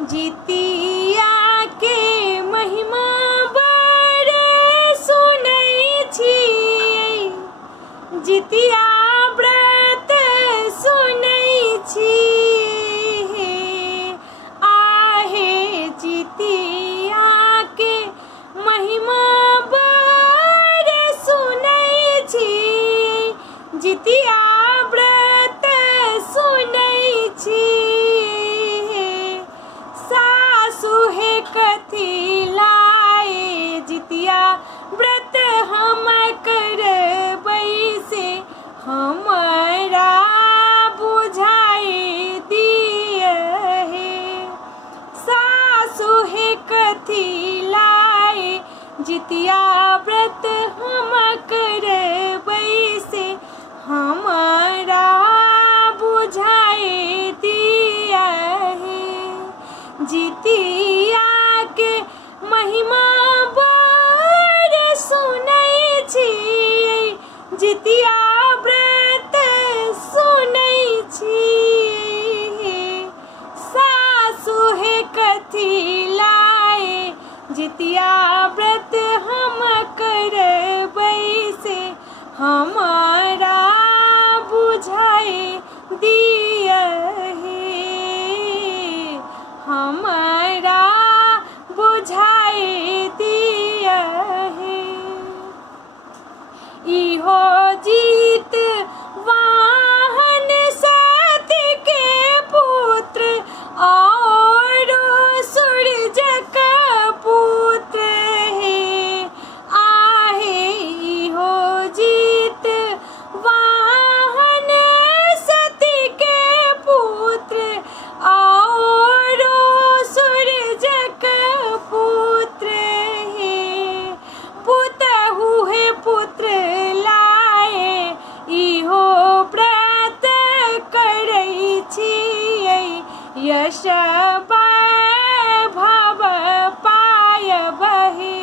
जितिया के महिमा बड़ सुनै छी, जितिया व्रत सुनै छी। आहे जितिया के महिमा बड़ सुनै छी, जितिया व्रत सुनै छी। सासु हे कथी लाए जितिया व्रत हम करबै से हमरा बुझाए दियहे। सासु हे कथी लाए जितिया व्रत हम करबै से हमरा बुझाए दियहे। जितिया के महिमा बड़ सुनै छी, जितिया व्रत सुनै छी। सासु हे कथी लाए जितिया व्रत हम करबै से हमरा बुझाए दियहे, हमरा बुझाए दियहे। इहो जीत वाहन सती के पुत्र और सूरजक पुत्र हे। आहे इहो जीत वाहन सती के पुत्र और सूरजक पुत्र हे। पुतहु हे पुत्र लाए इहो व्रत करै छियै, यश वैभव पायबहे।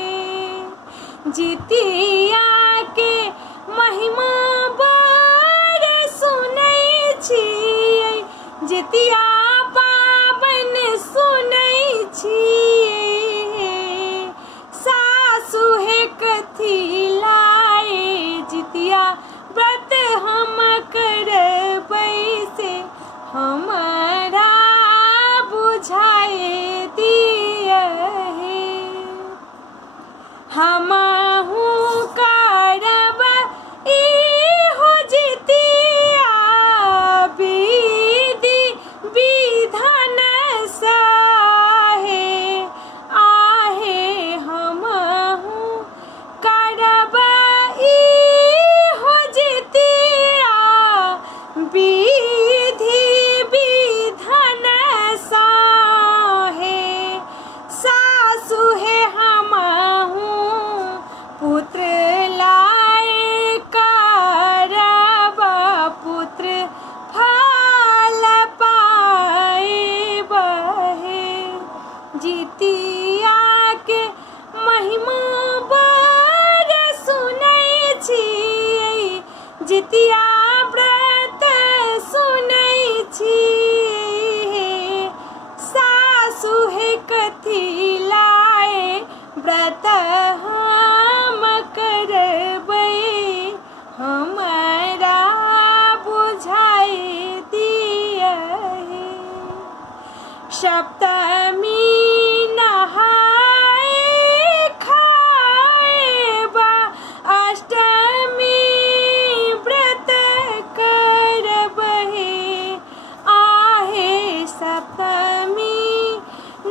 जितिया के महिमा बड़ सुनै छियै, जितिया पाबन सुनै छियै। सासु हे कथी लाए जितिया व्रत हम करबै से हमरा बुझाए दियहे। हमहु करब इहो जितिया विधि विधान सहे। आहे हमहु करब इहो जितिया विधि विधान सहे। सासु हे हमहु पुत्र लाए करब पुत्र फल पाएबहे। जितिया के महिमा बड़ सुनै छी, जितिया व्रत सुनै छी। सासु हे कथी लाए व्रत हम करबै हमरा बुझाए दियहे। सप्तमी नहाए खाएब, अष्टमी व्रत करबहे। आहे सप्तमी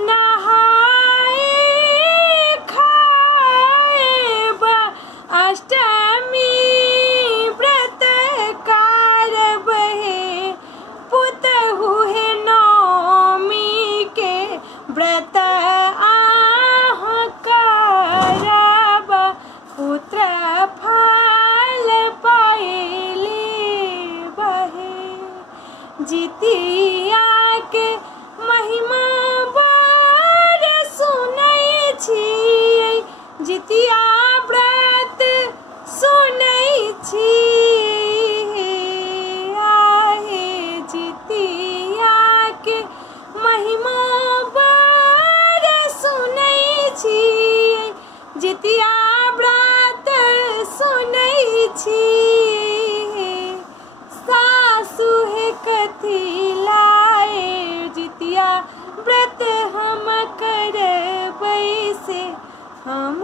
नहाए खाएब, अष्टमी व्रत करबहे। पुतहु हे नौमी के व्रत आहाँ करब, पुत्र फल पाएले बहे। जितिया के महिमा बड़ सुनै छियै, जितिया व्रत सुनै छी। आहे जितिया के महिमा छी सासु है कथी लाए जितिया व्रत हम करबै से हम